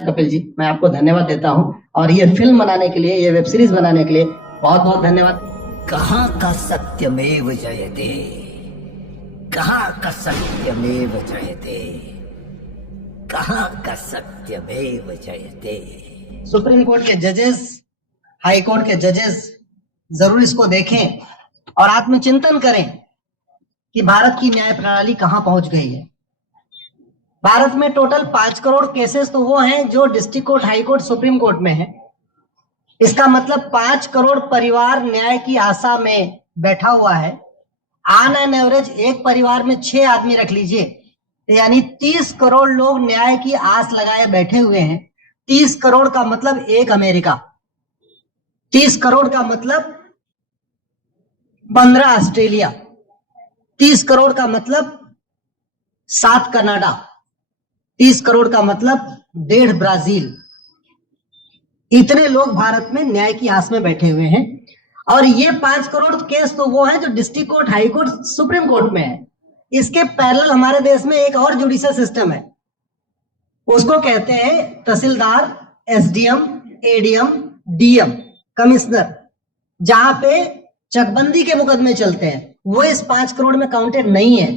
कपिल जी, मैं आपको धन्यवाद देता हूं और ये फिल्म बनाने के लिए, ये वेब सीरीज बनाने के लिए बहुत बहुत धन्यवाद। कहाँ का सत्यमेव जयते, कहाँ का सत्यमेव जयते, कहाँ का सत्यमेव जयते। सुप्रीम कोर्ट के जजेस, हाई कोर्ट के जजेस जरूर इसको देखें और आत्मचिंतन करें कि भारत की न्याय प्रणाली कहां पहुंच गई है। भारत में टोटल 5 करोड़ केसेस तो वो हैं जो district court, high court, supreme court में है। इसका मतलब 5 करोड़ परिवार न्याय की आशा में बैठा हुआ है। ऑन एन एवरेज एक परिवार में 6 आदमी रख लीजिए, यानी 30 करोड़ लोग न्याय की आस लगाए बैठे हुए हैं। 30 करोड़ का मतलब एक अमेरिका, 30 करोड़ का मतलब 15 ऑस्ट्रेलिया, 30 करोड़ का मतलब 7 कनाडा, 30 करोड़ का मतलब 1.5 ब्राजील। इतने लोग भारत में न्याय की आस में बैठे हुए हैं। और ये 5 करोड़ केस तो वो है जो district court, high court, supreme court में है। इसके पैरेलल हमारे देश में एक और जुडिशियल सिस्टम है, उसको कहते हैं तहसीलदार, एसडीएम, एडीएम, डीएम, कमिश्नर, जहां पे चकबंदी के मुकदमे चलते हैं। वो इस 5 करोड़ में काउंटेड नहीं है।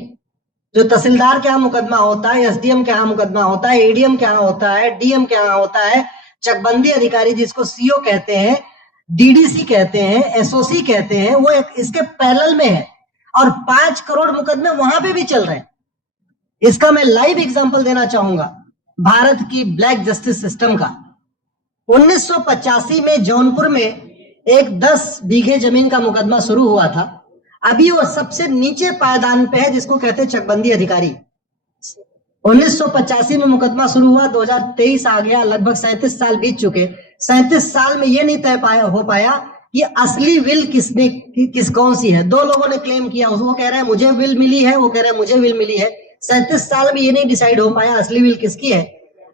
जो तहसीलदार के यहाँ मुकदमा होता है, एसडीएम के यहाँ मुकदमा होता है, एडीएम के यहाँ होता है, डीएम के यहाँ होता है, चकबंदी अधिकारी जिसको सीओ कहते हैं, डीडीसी कहते हैं, एसओसी कहते हैं, वो इसके पैरेलल में है। और 5 करोड़ मुकदमे वहां पे भी चल रहे हैं। इसका मैं लाइव एग्जांपल देना चाहूंगा भारत की ब्लैक जस्टिस सिस्टम का। 1985 में जौनपुर में एक 10 बीघे जमीन का मुकदमा शुरू हुआ था। अभी वो सबसे नीचे पायदान पे है, जिसको कहते हैं चकबंदी अधिकारी। 1985 में मुकदमा शुरू हुआ, 2023 आ गया, लगभग 37 साल बीत चुके। 37 साल में ये नहीं तय हो पाया कि असली विल किस कौन सी है। 2 लोगों ने क्लेम किया, वो कह रहे हैं मुझे विल मिली है, वो कह रहे हैं मुझे विल मिली है। 37 साल में ये नहीं डिसाइड हो पाया असली विल किसकी है।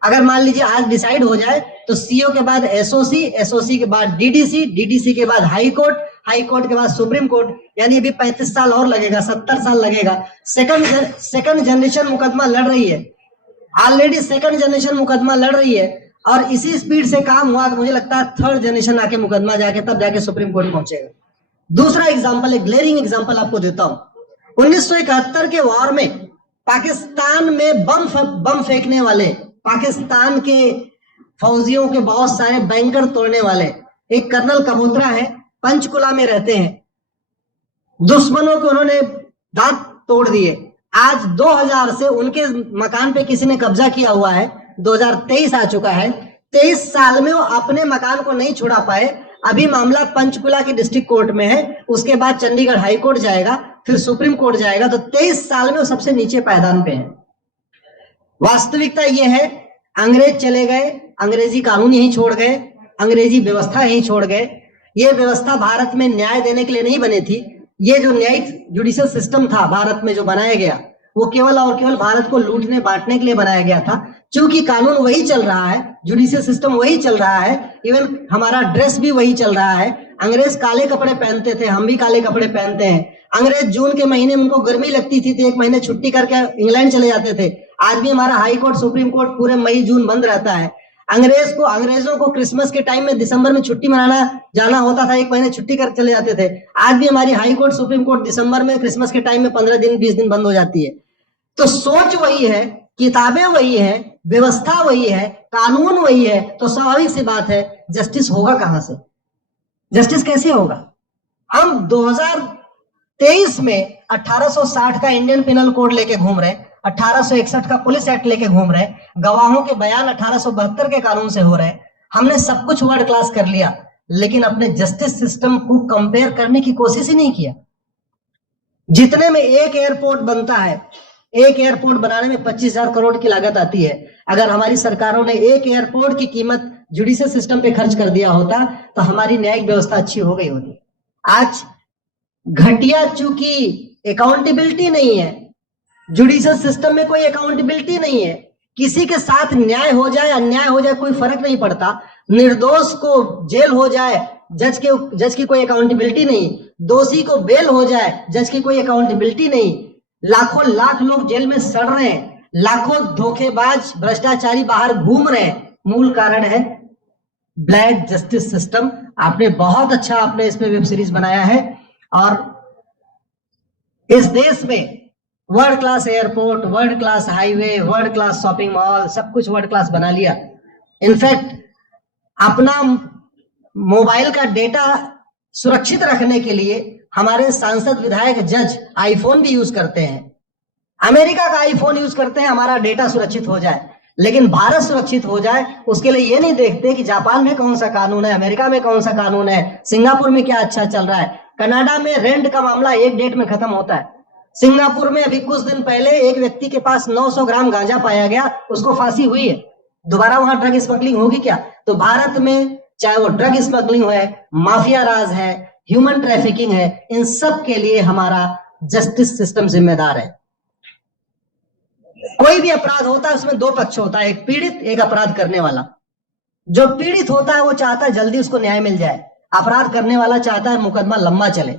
अगर मान लीजिए आज डिसाइड हो जाए तो सीओ के बाद एसओसी, एसओसी के बाद डीडीसी, डीडीसी के बाद हाई कोर्ट, हाई कोर्ट के बाद सुप्रीम कोर्ट, यानी अभी 35 साल और लगेगा, 70 साल लगेगा। सेकंड जनरेशन मुकदमा लड़ रही है, ऑलरेडी सेकंड जनरेशन मुकदमा लड़ रही है। और इसी स्पीड से काम हुआ तो मुझे लगता है 3rd जनरेशन आके मुकदमा जाके तब जाके सुप्रीम कोर्ट पहुंचेगा। दूसरा एग्जाम्पल, एक ग्लेरिंग एग्जाम्पल आपको देता हूं। 1971 के वॉर में पाकिस्तान में बम फेंकने वाले, पाकिस्तान के फौजियों के बहुत सारे बैंकर तोड़ने वाले एक कर्नल कबूतरा है, पंचकुला में रहते हैं। दुश्मनों को उन्होंने दांत तोड़ दिए। आज 2000 से उनके मकान पे किसी ने कब्जा किया हुआ है। 2023 आ चुका है, 23 साल में वो अपने मकान को नहीं छुड़ा पाए। अभी मामला पंचकुला की डिस्ट्रिक्ट कोर्ट में है, उसके बाद चंडीगढ़ हाई कोर्ट जाएगा, फिर सुप्रीम कोर्ट जाएगा। तो 23 साल में वो सबसे नीचे पायदान पे है। वास्तविकता ये है, अंग्रेज चले गए, अंग्रेजी कानून यहीं छोड़ गए, अंग्रेजी व्यवस्था यहीं छोड़ गए। ये व्यवस्था भारत में न्याय देने के लिए नहीं बनी थी। ये जो न्यायिक जुडिशियल सिस्टम था भारत में जो बनाया गया, वो केवल और केवल भारत को लूटने बांटने के लिए बनाया गया था। क्योंकि कानून वही चल रहा है, जुडिशियल सिस्टम वही चल रहा है, इवन हमारा ड्रेस भी वही चल रहा है। अंग्रेज काले कपड़े पहनते थे, हम भी काले कपड़े पहनते हैं। अंग्रेज जून के महीने में उनको गर्मी लगती थी तो 1 महीने छुट्टी करके इंग्लैंड चले जाते थे। आज भी हमारा हाई कोर्ट, सुप्रीम कोर्ट पूरे मई जून बंद रहता है। अंग्रेजों को क्रिसमस के टाइम में दिसंबर में छुट्टी मनाना जाना होता था, 1 महीने छुट्टी कर चले जाते थे। आज भी हमारी हाई कोर्ट, सुप्रीम कोर्ट दिसंबर में, क्रिसमस के टाइम में 15 दिन 20 दिन बंद हो जाती है। तो सोच वही है, किताबें वही है, व्यवस्था वही है, कानून वही है, तो स्वाभाविक सी बात है जस्टिस होगा कहां से? जस्टिस कैसे होगा? हम 2023 में 1860 का इंडियन पिनल कोड लेके घूम रहे, 1861 का पुलिस एक्ट लेके घूम रहे, गवाहों के बयान 1872 के कानून से हो रहे। हमने सब कुछ वर्ल्ड क्लास कर लिया, लेकिन अपने जस्टिस सिस्टम को कंपेयर करने की कोशिश ही नहीं किया। जितने में एक एयरपोर्ट बनता है, एक एयरपोर्ट बनाने में 25,000 करोड़ की लागत आती है। अगर हमारी सरकारों ने एक एयरपोर्ट की कीमत जुडिशियल सिस्टम पे खर्च कर दिया होता तो हमारी न्यायिक व्यवस्था अच्छी हो गई होती। आज घटिया, चूंकि अकाउंटेबिलिटी नहीं है, जुडिशियल सिस्टम में कोई अकाउंटेबिलिटी नहीं है। किसी के साथ न्याय हो जाए, अन्याय हो जाए, कोई फर्क नहीं पड़ता। निर्दोष को जेल हो जाए, जज की कोई अकाउंटेबिलिटी नहीं। दोषी को बेल हो जाए, जज की कोई अकाउंटेबिलिटी नहीं। लाखों लाख लोग जेल में सड़ रहे हैं, लाखों धोखेबाज भ्रष्टाचारी बाहर घूम रहे हैं, मूल कारण है ब्लैक जस्टिस सिस्टम। आपने बहुत अच्छा आपने इसमें वेब सीरीज बनाया है, और इस देश में world class airport, world class highway, world class shopping mall, सब कुछ वर्ल्ड क्लास बना लिया। इनफैक्ट अपना मोबाइल का डेटा सुरक्षित रखने के लिए हमारे सांसद, विधायक, जज आईफोन भी यूज करते हैं। अमेरिका का आईफोन यूज करते हैं हमारा डेटा सुरक्षित हो जाए, लेकिन भारत सुरक्षित हो जाए उसके लिए ये नहीं देखते कि जापान में कौन सा कानून है, अमेरिका में कौन सा कानून है, सिंगापुर में क्या अच्छा चल रहा है। कनाडा में रेंट का मामला एक डेट में खत्म होता है। सिंगापुर में अभी कुछ दिन पहले एक व्यक्ति के पास 900 ग्राम गांजा पाया गया, उसको फांसी हुई है। दोबारा वहां ड्रग स्मगलिंग होगी क्या? तो भारत में चाहे वो ड्रग स्मगलिंग है, माफिया राज है, ह्यूमन ट्रैफिकिंग है, इन सब के लिए हमारा जस्टिस सिस्टम जिम्मेदार है। कोई भी अपराध होता है उसमें दो पक्ष होता है, एक पीड़ित, एक अपराध करने वाला। जो पीड़ित होता है वो चाहता है जल्दी उसको न्याय मिल जाए, अपराध करने वाला चाहता है मुकदमा लंबा चले।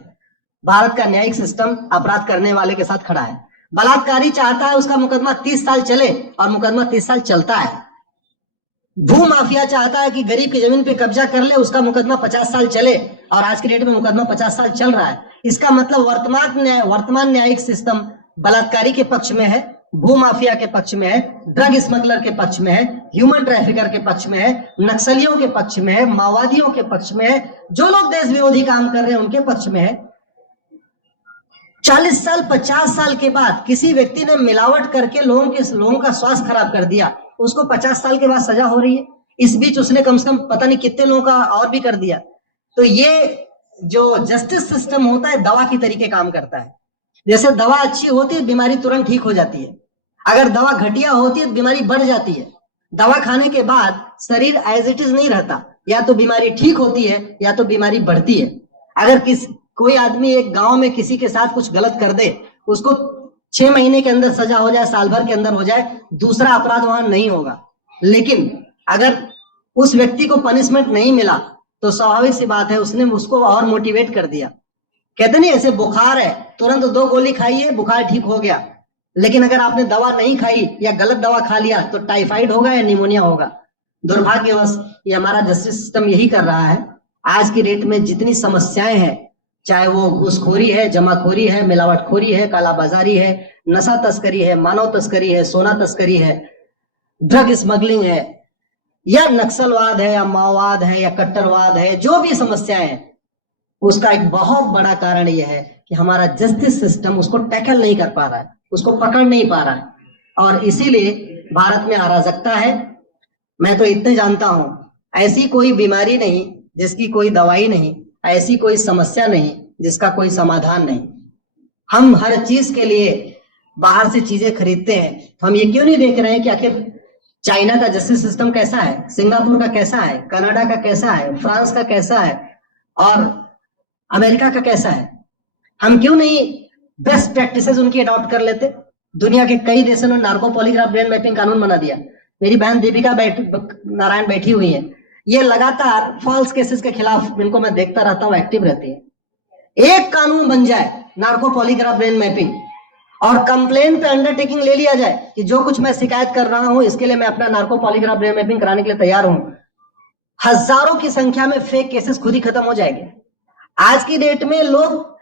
भारत का न्यायिक सिस्टम अपराध करने वाले के साथ खड़ा है। बलात्कारी चाहता है उसका मुकदमा 30 साल चले, और मुकदमा 30 साल चलता है। भू माफिया चाहता है कि गरीब की जमीन पे कब्जा कर ले, उसका मुकदमा 50 साल चले, और आज की डेट में मुकदमा 50 साल चल रहा है। इसका मतलब वर्तमान न्यायिक सिस्टम बलात्कारी के पक्ष में है, भू माफिया के पक्ष में है, ड्रग स्मगलर के पक्ष में है, ह्यूमन ट्रैफिकर के पक्ष में है, नक्सलियों के पक्ष में है, माओवादियों के पक्ष में है, जो लोग देश विरोधी काम कर रहे हैं उनके पक्ष में है। 40 साल 50 साल के बाद किसी व्यक्ति ने मिलावट करके लोगों का स्वास्थ्य खराब कर दिया, उसको 50 साल के बाद सजा हो रही है। इस बीच उसने कम से कम पता नहीं कितने लोगों का और भी कर दिया। तो ये जो जस्टिस सिस्टम होता है दवा की तरीके काम करता है। जैसे दवा अच्छी होती है बीमारी तुरंत ठीक हो जाती है, अगर दवा घटिया होती है तो बीमारी बढ़ जाती है। दवा खाने के बाद शरीर एज इट इज नहीं रहता, या तो बीमारी ठीक होती है या तो बीमारी बढ़ती है। अगर कोई आदमी एक गांव में किसी के साथ कुछ गलत कर दे, उसको 6 महीने के अंदर सजा हो जाए, साल भर के अंदर हो जाए, दूसरा अपराध वहां नहीं होगा। लेकिन अगर उस व्यक्ति को पनिशमेंट नहीं मिला तो स्वाभाविक सी बात है उसने उसको और मोटिवेट कर दिया। कहते नहीं ऐसे बुखार है, तुरंत 2 गोली खाइए बुखार ठीक हो गया, लेकिन अगर आपने दवा नहीं खाई या गलत दवा खा लिया तो टाइफाइड होगा या निमोनिया होगा। दुर्भाग्यवश ये हमारा जस्टिस सिस्टम यही कर रहा है। आज की डेट में जितनी समस्याएं हैं, चाहे वो घूसखोरी है, जमाखोरी है, मिलावटखोरी है, कालाबाजारी है, नशा तस्करी है, मानव तस्करी है, सोना तस्करी है, ड्रग स्मगलिंग है, या नक्सलवाद है, या माओवाद है, या कट्टरवाद है, जो भी समस्याएं हैं, उसका एक बहुत बड़ा कारण यह है कि हमारा जस्टिस सिस्टम उसको टैकल नहीं कर पा रहा है, उसको पकड़ नहीं पा रहा है, और इसीलिए भारत में अराजकता है। मैं तो इतने जानता हूं, ऐसी कोई बीमारी नहीं जिसकी कोई दवाई नहीं, ऐसी कोई समस्या नहीं जिसका कोई समाधान नहीं। हम हर चीज के लिए बाहर से चीजें खरीदते हैं, तो हम ये क्यों नहीं देख रहे हैं कि आखिर चाइना का जस्टिस सिस्टम कैसा है, सिंगापुर का कैसा है, कनाडा का कैसा है, फ्रांस का कैसा है, और अमेरिका का कैसा है। हम क्यों नहीं बेस्ट प्रैक्टिसेस उनकी अडॉप्ट कर लेते। दुनिया के कई देशों ने नार्को पॉलीग्राफ ब्रेन मैपिंग कानून बना दिया। मेरी बहन दीपिका नारायण बैठी हुई है, ये लगातार फॉल्स केसेस के खिलाफ, इनको मैं देखता रहता हूँ, एक्टिव रहती है। एक कानून बन जाए नार्को पॉलीग्राफ ब्रेन मैपिंग, और कंप्लेन पे अंडरटेकिंग ले लिया जाए कि जो कुछ मैं शिकायत कर रहा हूं इसके लिए मैं अपना नार्को पॉलीग्राफ ब्रेन मैपिंग कराने के लिए तैयार हूं, हजारों की संख्या में फेक केसेस खुद ही खत्म हो जाएंगे। आज की डेट में लोग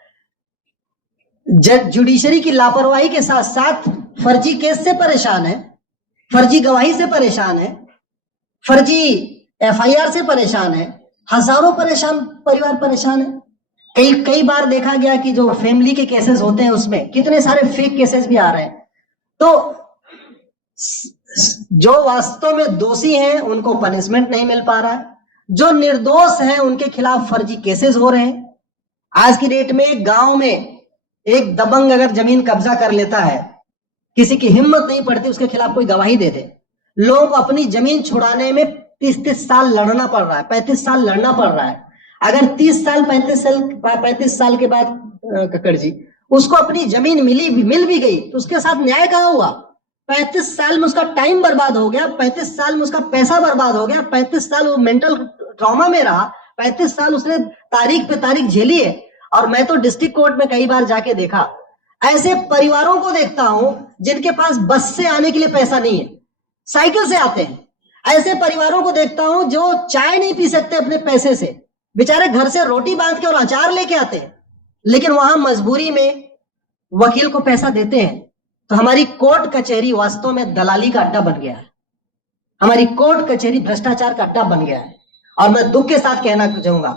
जुडिशरी की लापरवाही के साथ साथ फर्जी केस से परेशान है, फर्जी गवाही से परेशान है, फर्जी एफआईआर से परेशान है, हजारों परिवार परेशान है। कई बार देखा गया कि जो फैमिली के केसेस होते हैं उसमें कितने सारे फेक केसेस भी आ रहे हैं। तो जो वास्तव में दोषी हैं उनको पनिशमेंट नहीं मिल पा रहा है, जो निर्दोष हैं उनके खिलाफ फर्जी केसेस हो रहे हैं। आज की डेट में गांव में एक दबंग अगर जमीन कब्जा कर लेता है, किसी की हिम्मत नहीं पड़ती उसके खिलाफ कोई गवाही दे दे। लोगों को अपनी जमीन छुड़ाने में 30 साल लड़ना पड़ रहा है, 35 साल लड़ना पड़ रहा है। अगर 30 साल 35 साल के बाद कक्कड़ जी उसको अपनी जमीन मिल भी गई तो उसके साथ न्याय कहां हुआ? 35 साल में उसका टाइम बर्बाद हो गया, 35 साल में उसका पैसा बर्बाद हो गया, 35 साल वो मेंटल ट्रॉमा में रहा, 35 साल उसने तारीख पे तारीख झेली है। और मैं तो डिस्ट्रिक्ट कोर्ट में कई बार जाके देखा, ऐसे परिवारों को देखता हूं जिनके पास बस से आने के लिए पैसा नहीं है, साइकिल से आते हैं। ऐसे परिवारों को देखता हूं जो चाय नहीं पी सकते अपने पैसे से, बेचारे घर से रोटी बांध के और अचार लेके आते हैं, लेकिन वहां मजबूरी में वकील को पैसा देते हैं। तो हमारी कोर्ट कचहरी वास्तव में दलाली का अड्डा बन गया है। हमारी कोर्ट कचहरी भ्रष्टाचार का अड्डा बन गया है। और मैं दुख के साथ कहना चाहूंगा,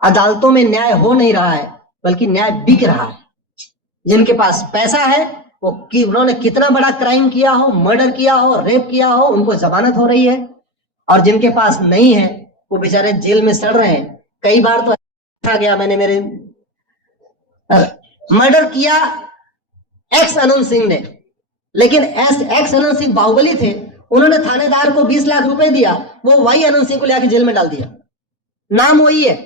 अदालतों में न्याय हो नहीं रहा है, बल्कि न्याय बिक रहा है। जिनके पास पैसा है वो कि उन्होंने कितना बड़ा क्राइम किया हो, मर्डर किया हो, रेप किया हो, उनको जमानत हो रही है। और जिनके पास नहीं है वो बेचारे जेल में सड़ रहे हैं। कई बार तो देखा गया, मैंने मेरे मर्डर किया एक्स अनंत सिंह ने, लेकिन एक्स अनंत सिंह बाहुबली थे, उन्होंने थानेदार को 20 लाख रुपए दिया, वो वाई अनंत सिंह को लेकर जेल में डाल दिया, नाम वही है।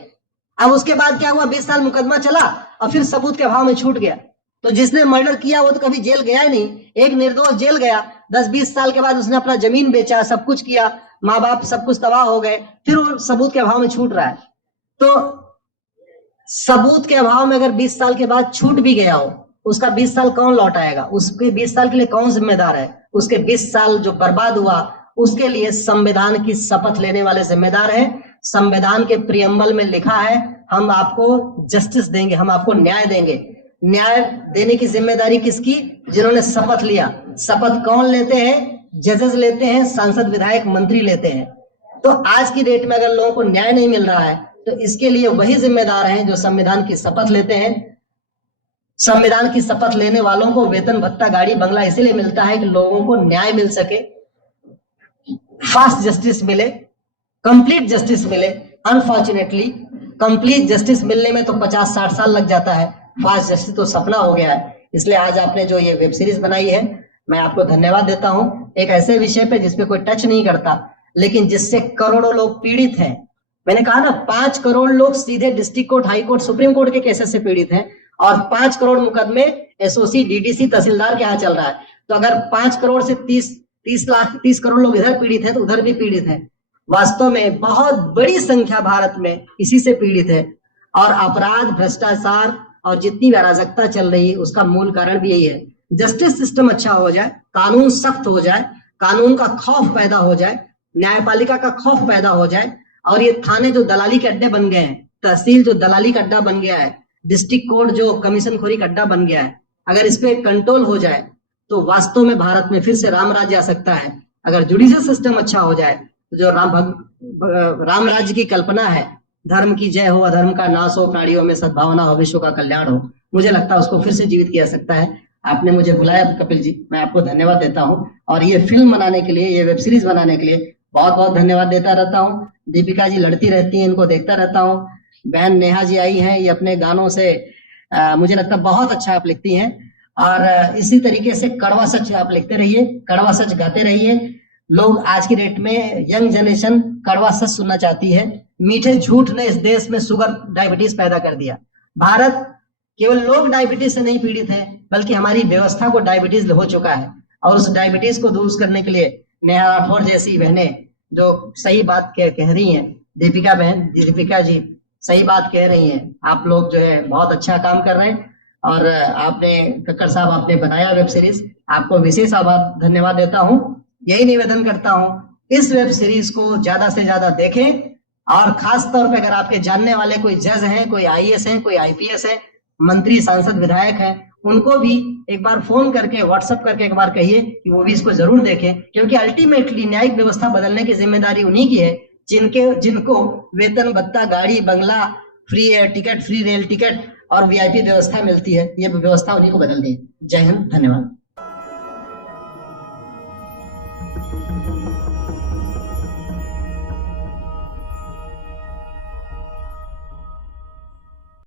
अब उसके बाद क्या हुआ, 20 साल मुकदमा चला और फिर सबूत के अभाव में छूट गया। तो जिसने मर्डर किया वो तो कभी जेल गया ही नहीं। एक निर्दोष जेल गया, 10-20 साल के बाद उसने अपना जमीन बेचा, सब कुछ किया, माँ बाप सब कुछ तबाह हो गए, फिर वो सबूत के अभाव में छूट रहा है। तो सबूत के अभाव में अगर 20 साल के बाद छूट भी गया हो, उसका 20 साल कौन लौटाएगा? उसके 20 साल के लिए कौन जिम्मेदार है? उसके 20 साल जो बर्बाद हुआ उसके लिए संविधान की शपथ लेने वाले जिम्मेदार हैं। संविधान के प्रियम्बल में लिखा है, हम आपको जस्टिस देंगे, हम आपको न्याय देंगे। न्याय देने की जिम्मेदारी किसकी? जिन्होंने शपथ लिया। शपथ कौन लेते हैं? जजेस लेते हैं, सांसद, विधायक, मंत्री लेते हैं। तो आज की डेट में अगर लोगों को न्याय नहीं मिल रहा है तो इसके लिए वही जिम्मेदार हैं जो संविधान की शपथ लेते हैं। संविधान की शपथ लेने वालों को वेतन, भत्ता, गाड़ी, बंगला इसीलिए मिलता है कि लोगों को न्याय मिल सके, फास्ट जस्टिस मिले, कंप्लीट जस्टिस मिले। अनफॉर्चुनेटली कंप्लीट जस्टिस मिलने में तो 50-60 साल लग जाता है, फास्ट जस्टिस तो सपना हो गया है। इसलिए आज आपने जो ये वेब सीरीज बनाई है, मैं आपको धन्यवाद देता हूं। एक ऐसे विषय पे जिसपे कोई टच नहीं करता, लेकिन जिससे करोड़ों लोग पीड़ित हैं। मैंने कहा ना, 5 करोड़ लोग सीधे district court, high court, supreme court के केसेस से पीड़ित हैं और 5 करोड़ मुकदमे एसओसी, डीडीसी, तहसीलदार के यहाँ चल रहा है। तो अगर 5 करोड़ से 30 करोड़ लोग इधर पीड़ित हैं तो उधर भी पीड़ित हैं। वास्तव में बहुत बड़ी संख्या भारत में इसी से पीड़ित है। और अपराध, भ्रष्टाचार और जितनी भी अराजकता चल रही है उसका मूल कारण भी यही है। जस्टिस सिस्टम अच्छा हो जाए, कानून सख्त हो जाए, कानून का खौफ पैदा हो जाए, न्यायपालिका का खौफ पैदा हो जाए, और ये थाने जो दलाली के अड्डे बन गए हैं, तहसील जो दलाली का अड्डा बन गया है, डिस्ट्रिक्ट कोर्ट जो कमीशन खोरी का अड्डा बन गया है, अगर इस पे कंट्रोल हो जाए तो वास्तव में भारत में फिर से राम राज्य आ सकता है। अगर जुडिशियल सिस्टम अच्छा हो जाए तो जो राम राज्य की कल्पना है, धर्म की जय हो, अधर्म का नाश हो, प्राणियों में सद्भावना हो, विश्व का कल्याण हो, मुझे लगता है उसको फिर से जीवित किया सकता है। आपने मुझे बुलाया कपिल जी, मैं आपको धन्यवाद देता हूं। और ये फिल्म बनाने के लिए, ये वेब सीरीज बनाने के लिए बहुत बहुत धन्यवाद देता रहता हूँ। दीपिका जी लड़ती रहती हैं, इनको देखता रहता हूँ। बहन नेहा जी आई हैं, ये अपने गानों से मुझे लगता है बहुत अच्छा आप लिखती हैं। और इसी तरीके से कड़वा सच आप लिखते रहिए, कड़वा सच गाते रहिए। लोग आज की डेट में, यंग जनरेशन कड़वा सच सुनना चाहती है। मीठे झूठ ने इस देश में शुगर, डायबिटीज पैदा कर दिया। भारत केवल लोग डायबिटीज से नहीं पीड़ित है, बल्कि हमारी व्यवस्था को डायबिटीज हो चुका है। और उस डायबिटीज को दूर करने के लिए नेहा राठौर जैसी बहनें जो सही बात कह रही हैं, दीपिका जी सही बात कह रही हैं। आप लोग जो है बहुत अच्छा काम कर रहे हैं। और आपने, कक्कड़ साहब, आपने बनाया वेब सीरीज, आपको विशेष धन्यवाद देता हूं। यही निवेदन करता हूं, इस वेब सीरीज को ज्यादा से ज्यादा देखें। और खास तौर पे अगर आपके जानने वाले कोई जज हैं, कोई आईएएस हैं, कोई आईपीएस है, मंत्री, सांसद, विधायक हैं, उनको भी एक बार फोन करके, व्हाट्सएप करके एक बार कहिए कि वो भी इसको जरूर देखें। क्योंकि अल्टीमेटली न्यायिक व्यवस्था बदलने की जिम्मेदारी उन्हीं की है जिनको वेतन, भत्ता, गाड़ी, बंगला, free air ticket, free rail ticket और वीआईपी व्यवस्था मिलती है। ये व्यवस्था उन्हीं को बदलनी है। जय हिंद, धन्यवाद।